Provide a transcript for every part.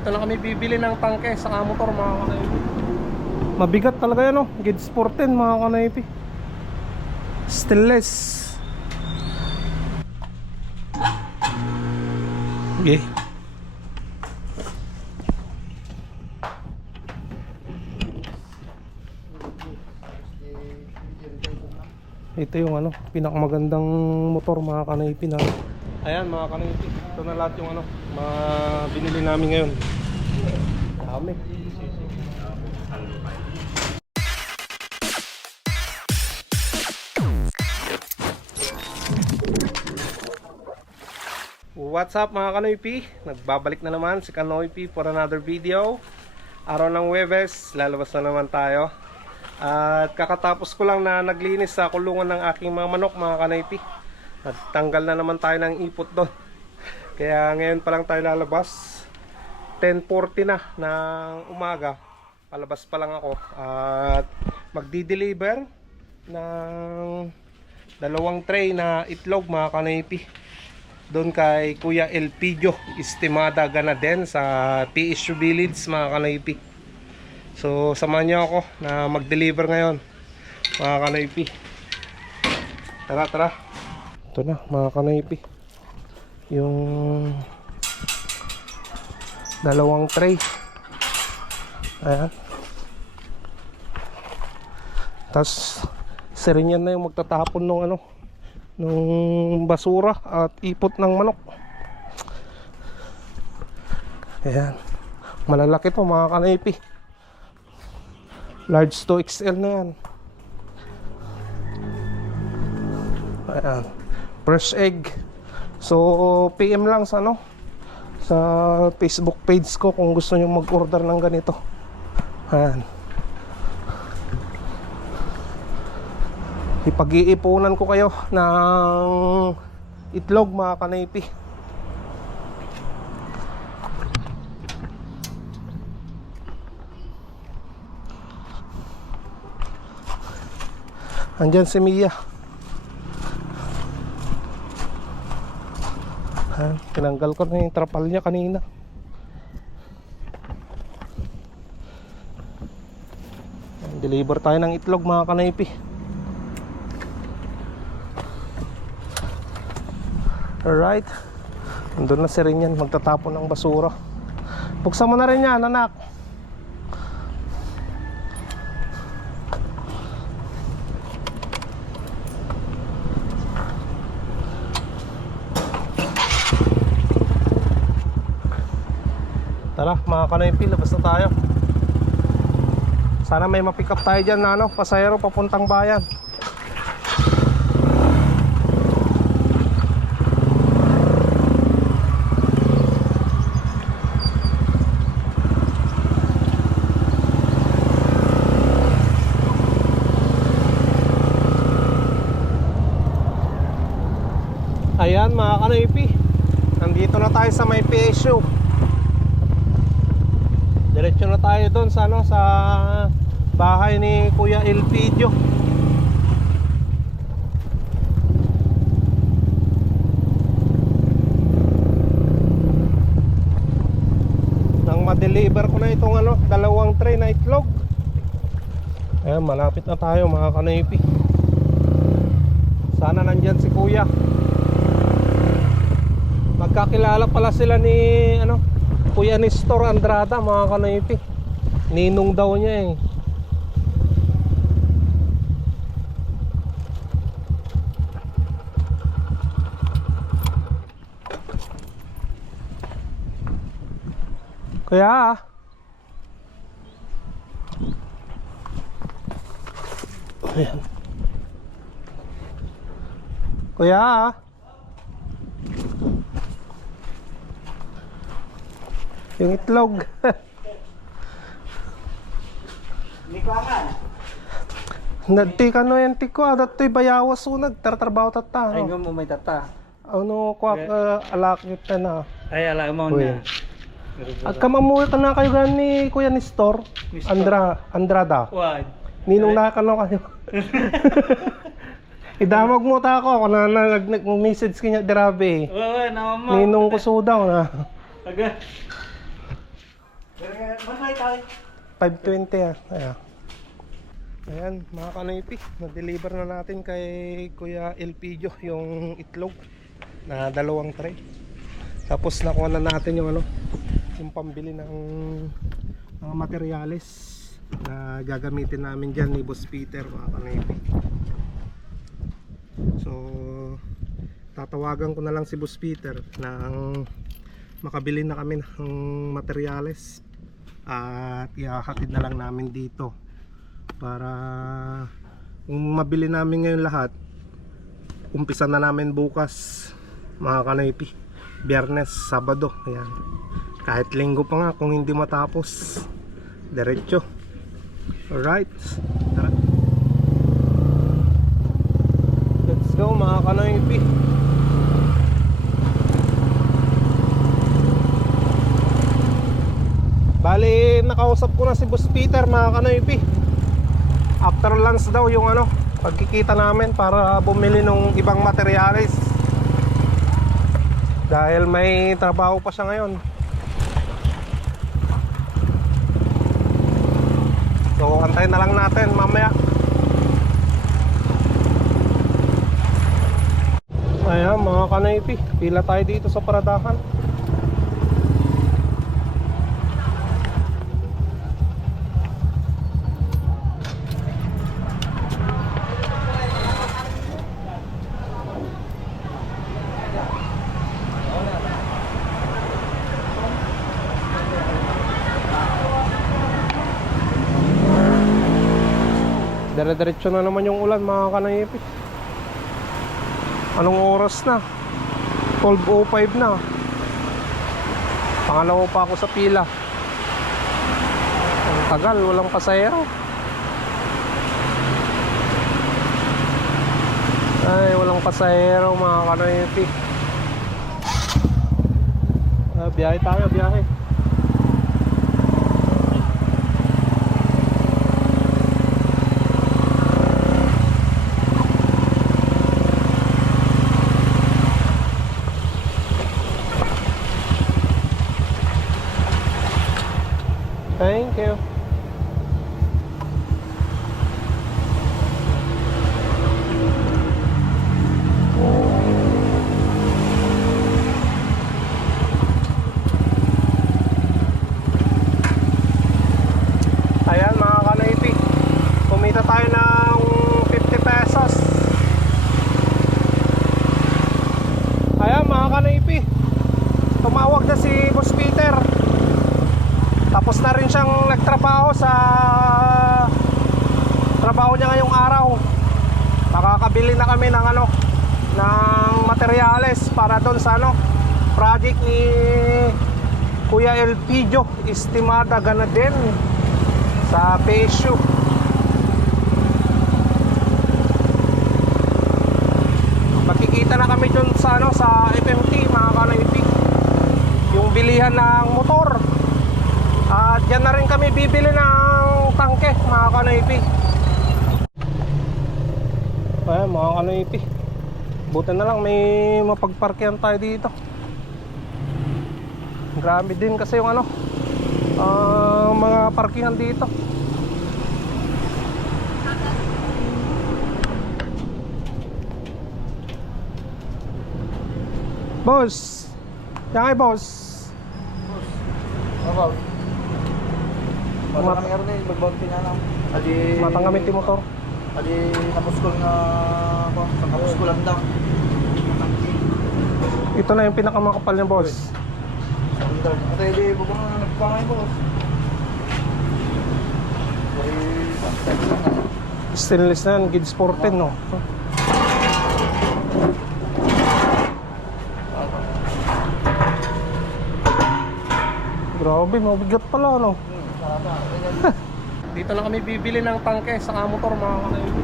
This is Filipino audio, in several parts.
Dito na kami bibili ng tangke sa motor mga kanaypi. Mabigat talaga yan oh. Gauge 410 mga kanaypi. Stainless. Okay. Ito yung ano, pinakamagandang motor mga kanaypi na. Ayan mga kanaypi, ito na lahat yung ano, mga binili namin ngayon. Dami. What's up mga Kanoypi? Nagbabalik na naman si Kanoypi for another video Araw ng Webes, lalabas na naman tayo At kakatapos ko lang na naglinis sa kulungan ng aking mga manok mga Kanoypi Nagtanggal na naman tayo ng ipot doon. Kaya ngayon pa lang tayo lalabas. 10.40 na ng umaga. Palabas pa lang ako. At magdi-deliver ng dalawang tray na itlog mga Kanoypi doon kay Kuya Elpidio Estimada Ganaden sa PSU Village mga kanaypi. So samahan niyo ako na mag-deliver ngayon mga kanaypi. Tara tara ito na mga kanaypi. Yung dalawang tray. Ayan. Tapos sirinyan na yung magtatapon ng ano nung basura at ipot ng manok. Ayan. Malalaki to mga kanaypi. Large to XL na yan. Ayan fresh egg. So PM lang sa ano sa Facebook page ko kung gusto nyo mag order ng ganito. Ayan. Ipag-iipunan ko kayo ng itlog mga kanaypi. Andyan si Mia Ayan, tinanggal ko na yung trapal niya kanina deliver tayo ng itlog mga kanaypi Alright. Nandun na si rin yan. Magtatapon ng basura. Buksan mo na rin yan, anak. Tara, mga kanaypi, labas na tayo. Sana may mapick up tayo dyan na ano, pasayero papuntang bayan. Ayan mga kanoypi Nandito na tayo sa may PSU na tayo doon sa ano sa bahay ni Kuya Elpidio. Nang ma-deliver ko na itong ano dalawang tray na itlog. Ayan malapit na tayo mga kanoypi Sana nandyan si Kuya. Magkakilala pala sila ni ano, Kuya Nestor Andrada mga kanoypi. Ninong daw niya eh. Kuya. Ayan. Kuya. Yung itlog. Nadti ka no yan tiko ah, dato'y bayawas unag, tartarbaho tata. Ay, No? nga mo may tata. Ano, kwa uh, alak kita na. Ay, ala mo na. At kamamuhi ka na kayo gan ni Kuya Nestor, Nestor. Andra, Andrada. Wag. Ninong na ka no kayo. Idamag mo ta ako, na, na nag, nag-message kanya dirabe. Oo, naman mo. Ninong ko so daw na. Aga. Manay tayo. 520 ah. Ayan. Ayan, mga kanoypi, na-deliver na natin kay Kuya Elpidio yung itlog na dalawang tray. Tapos nakuha na natin yung ano, yung pambili ng mga materyales na gagamitin namin dyan ni Boss Peter, mga kanoypi. So, tatawagan ko na lang si Boss Peter na ang makabili na kami ng materyales at ihahatid na lang namin dito para kung mabili namin ngayon lahat umpisa na namin bukas mga kanoypi biyernes, sabado ayan. kahit linggo pa nga kung hindi matapos diretso. Alright. Tara let's go mga kanoypi Bali, nakausap ko na si Boss Peter mga kanoypi. After lunch daw yung ano, pagkikita namin para bumili ng ibang materyales. Dahil may trabaho pa siya ngayon. So, antayin na lang natin mamaya. Ayan mga kanoypi, pila tayo dito sa paradahan. Dire-diretso na naman yung ulan mga kanayipit. Anong oras na? 12.05 na. Pangalawa pa ako sa pila. Ang tagal, walang pasahero. Ay, walang pasahero mga kanayipit. Ah, biyahe tayo, biyahe. Thank you. Ayan mga kanaypi. Kumita tayo ng 50 pesos. Ayan mga kanaypi. Tumawag na si Boss Peter. Tapos na rin siyang nagtrabaho sa trabaho niya ngayong araw. Makakabili na kami ng ano ng materyales para doon sa ano project ni Kuya Elpidio Estimada Ganaden sa PSU. Makikita na kami doon sa ano sa FMT mga kanaypi. Yung bilihan ng motor. At yan na rin kami bibili ng tangke mga kanoypi Ayan mga kanoypi Buti na lang may mapagparkehan tayo dito. Grabe din kasi yung ano ah, Mga parkingan dito. Boss! Yan kay boss. Mabaw. Wala kami karoon eh, magbawti na lang. Adi... Matang kami ti motor Adi napuskol nga ako, sa kapuskulan daw. Ito na yung pinakamakapal niya boss Standard. At edi, bukong nagpangay boss. Stainless na yan, Gids 14 no Grabe, mabigat pala no Dito na kami bibili ng tangke sa motor mga kanaypi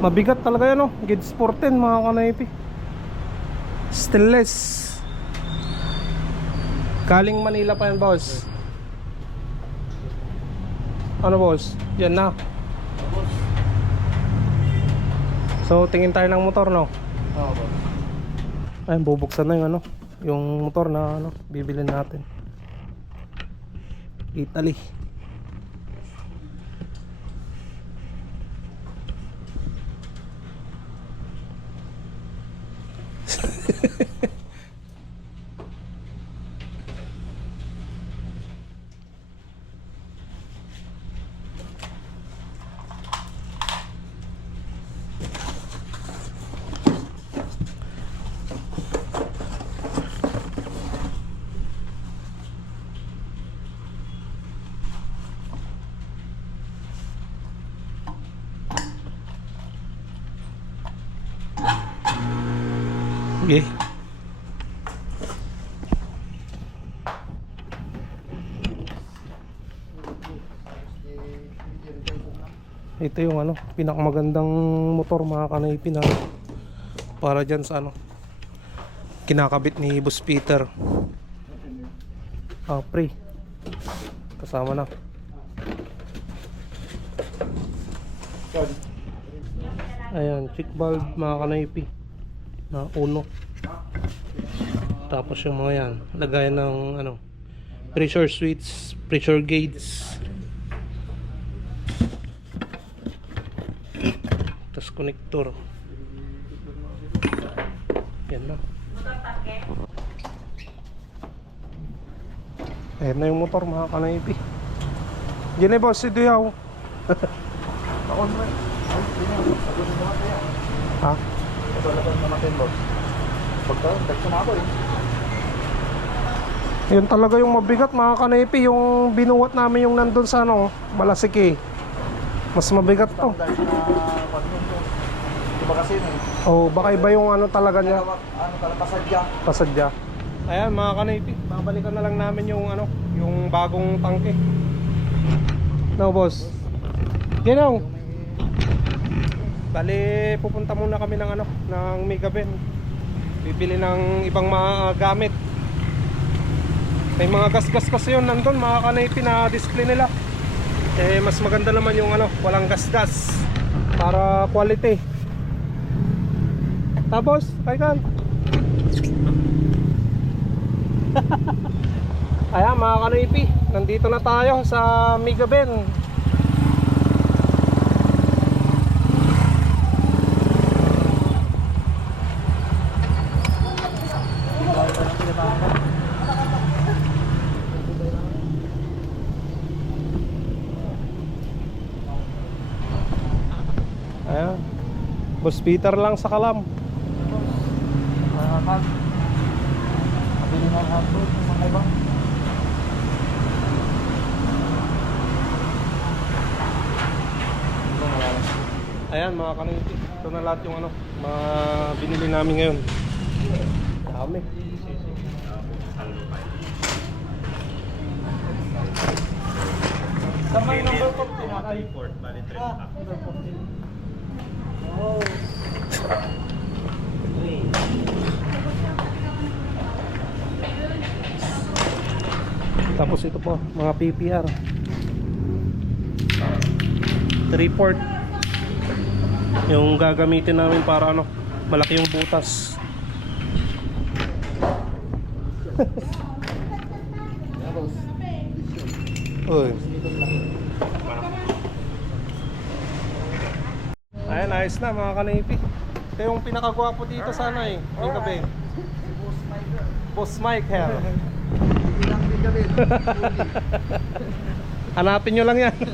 Mabigat talaga yan no, Gids 14 mga kanaypi Stainless Galing Manila pa yan boss Ano boss? Yan na. So tingin tayo ng motor no Oo, boss. Ayun, bubuksan na yung ano, yung motor na ano, bibili natin. Italy. Okay. Ito yung ano, pinakamagandang motor mga kanaypi na para dyan sa ano kinakabit ni Boss Peter. Ah, pre. Kasama na. Ayan, chick valve mga kanaypi na uno. Tapos yung mga yan, lagayan ng ano, pressure switch, pressure gauge. Tapos connector. Yan na. Ayan na yung motor mga kanaypi. Diyan eh boss, si Duyaw. Ako naman. Ay, hindi na. Ako na naman kaya. Ha? Ito laban naman din, boss. Pagka, text na ako eh. Yun talaga yung mabigat mga kanaypi, yung binuwat namin yung nandun sa ano, Malasiki. Mas mabigat to. Diba kasi yun eh. O baka iba yung ano talaga niya. Ano talaga, pasadya. pasadya. Ayan mga kanaypi, babalikan na lang namin yung ano, yung bagong tangke. No boss. Ginaw. Bali, pupunta muna kami ng ano, ng Megaben. Bibili ng ibang mga gamit. May mga gas-gas kasi yun nandun, mga kanaypi na display nila. Eh, mas maganda naman yung ano, walang gas-gas. Para quality. Tapos, kailan? Ayan mga kanipi, nandito na tayo sa Migaben. Ayan. Boss Peter lang sa kalam. Ah, hot. Mabili ng mga iba. Ayan mga kaniti, ito na lahat yung ano, mga binili namin ngayon. Dami. Sama yung number 14 natin. Report, bali 3 number 14. Oh. Tapos ito po, mga PPR. 3 port. Yung gagamitin namin para ano, malaki yung butas. Uy. Ayan, ayos na mga kanipi. Ito yung pinakagwapo dito sana eh. Yung gabi. Boss Mike. Boss Mike here. Gabi. Hanapin nyo lang yan.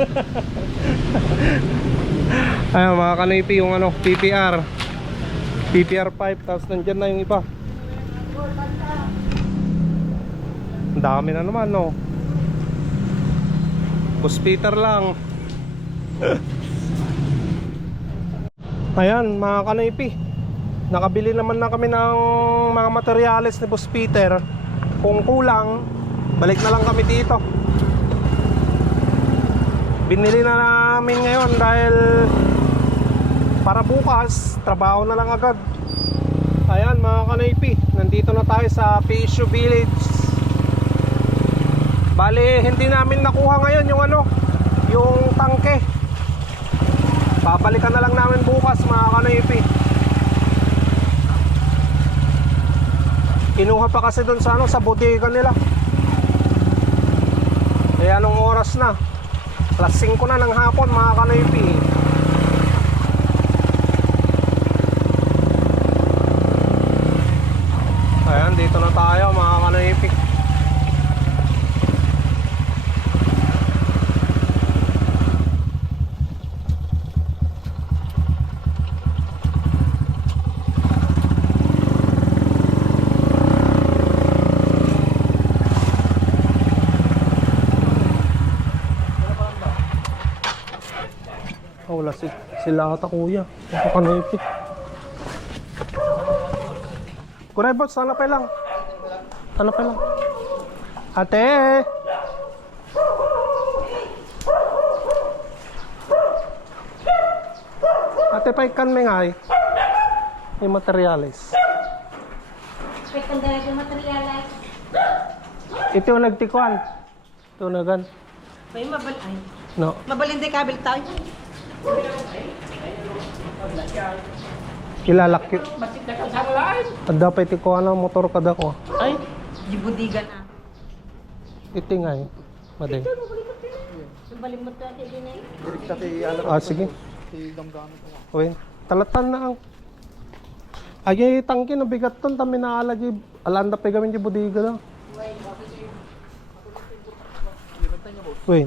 Ayan mga kanipi yung ano, PPR. PPR 5, tapos nandyan na yung iba. Ang dami na naman no. Peter lang. Ayan mga kanipi. Nakabili naman na kami ng mga materyales ni Boss Peter. Kung kulang, balik na lang kami dito. Binili na namin ngayon dahil para bukas trabaho na lang agad. Ayan mga kanaypi nandito na tayo sa PSU Village. Bali hindi namin nakuha ngayon yung ano yung tangke. Babalikan na lang namin bukas mga kanaypi. Kinuha pa kasi doon sa ano sa bodega nila anong oras na? Alas 5 na ng hapon mga kanoypi. Ayan, dito na tayo mga kanoypi. Oh, wala si sila ata kuya. Kanoypi. Kuray boss, sana pa lang. Sana pa lang. Ate! Ate, pa ikan may ngay. Yung materialis. Kung dahil yung materialis, Ito yung nagtikuan. Ito na gan. may mabal ay. No. Mabalindi kabil tayo. Kilalak yun. At dapat tikuan ang motor kada ko. Ay, gibudigan na. Ito nga eh. Maday. Subalimot natin din eh. Ah, sige. ko. Uy, talatan na ang ay tangki na bigat ton tami na ala di alanda pa gamin di budiga daw. Uy,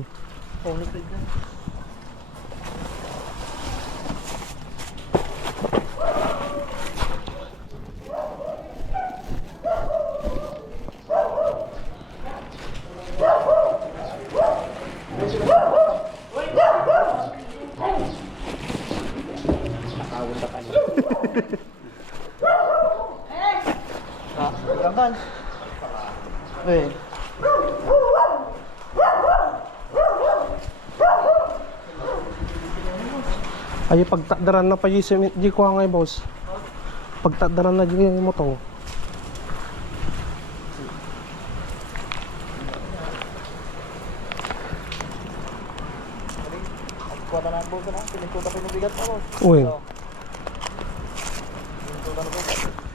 Oh, Ah, ikan Eh, ay pagtadaran na pa di semi di ko ngay boss. Pagtadaran na di mo to. kuha na ang buso na. Pinikuta pinubigat mo. boss. Uy, Pinikuta na buso.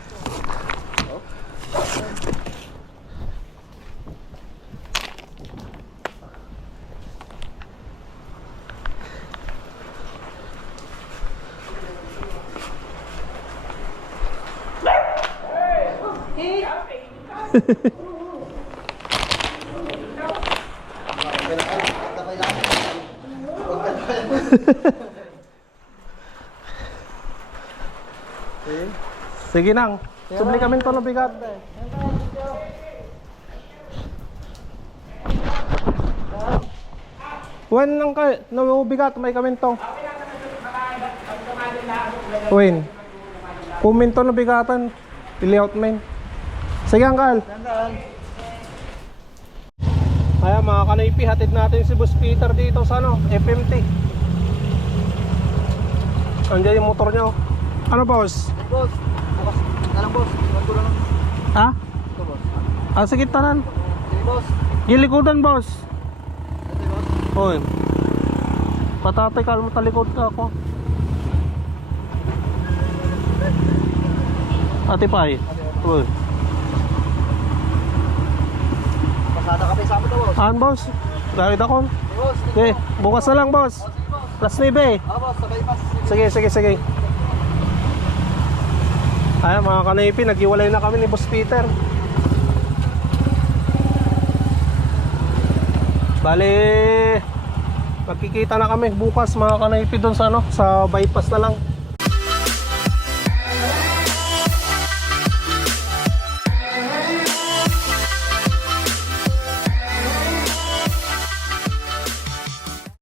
sige nang. Subli kami to na bigat. Wen nang ka nabigat may kami to. Wen. Puminto na bigatan. Layout main. Sige angkal. Kaya mga kanaypi, hatid natin si Boss Peter dito sa ano, FMT. Andiyan yung motor niya. oh. Ano boss? Boss, bukas na lang boss. Na lang. Ha? Ito boss. Ah, sige tanan. Sige boss. Gilikodan boss. Ito boss. Hoy. Patatay ka mo talikod ka ako. Ate Pai. Hoy. Pasada kami sa amin to boss. Aan boss? Gawid ako. Boss. Okay, bukas na lang boss. Plus 9 Ah boss, sabay pas. Sige, sige, sige. Ay, mga kanaypi, naghiwalay na kami ni Boss Peter. Bali, magkikita na kami bukas mga kanaypi doon sa ano, sa bypass na lang.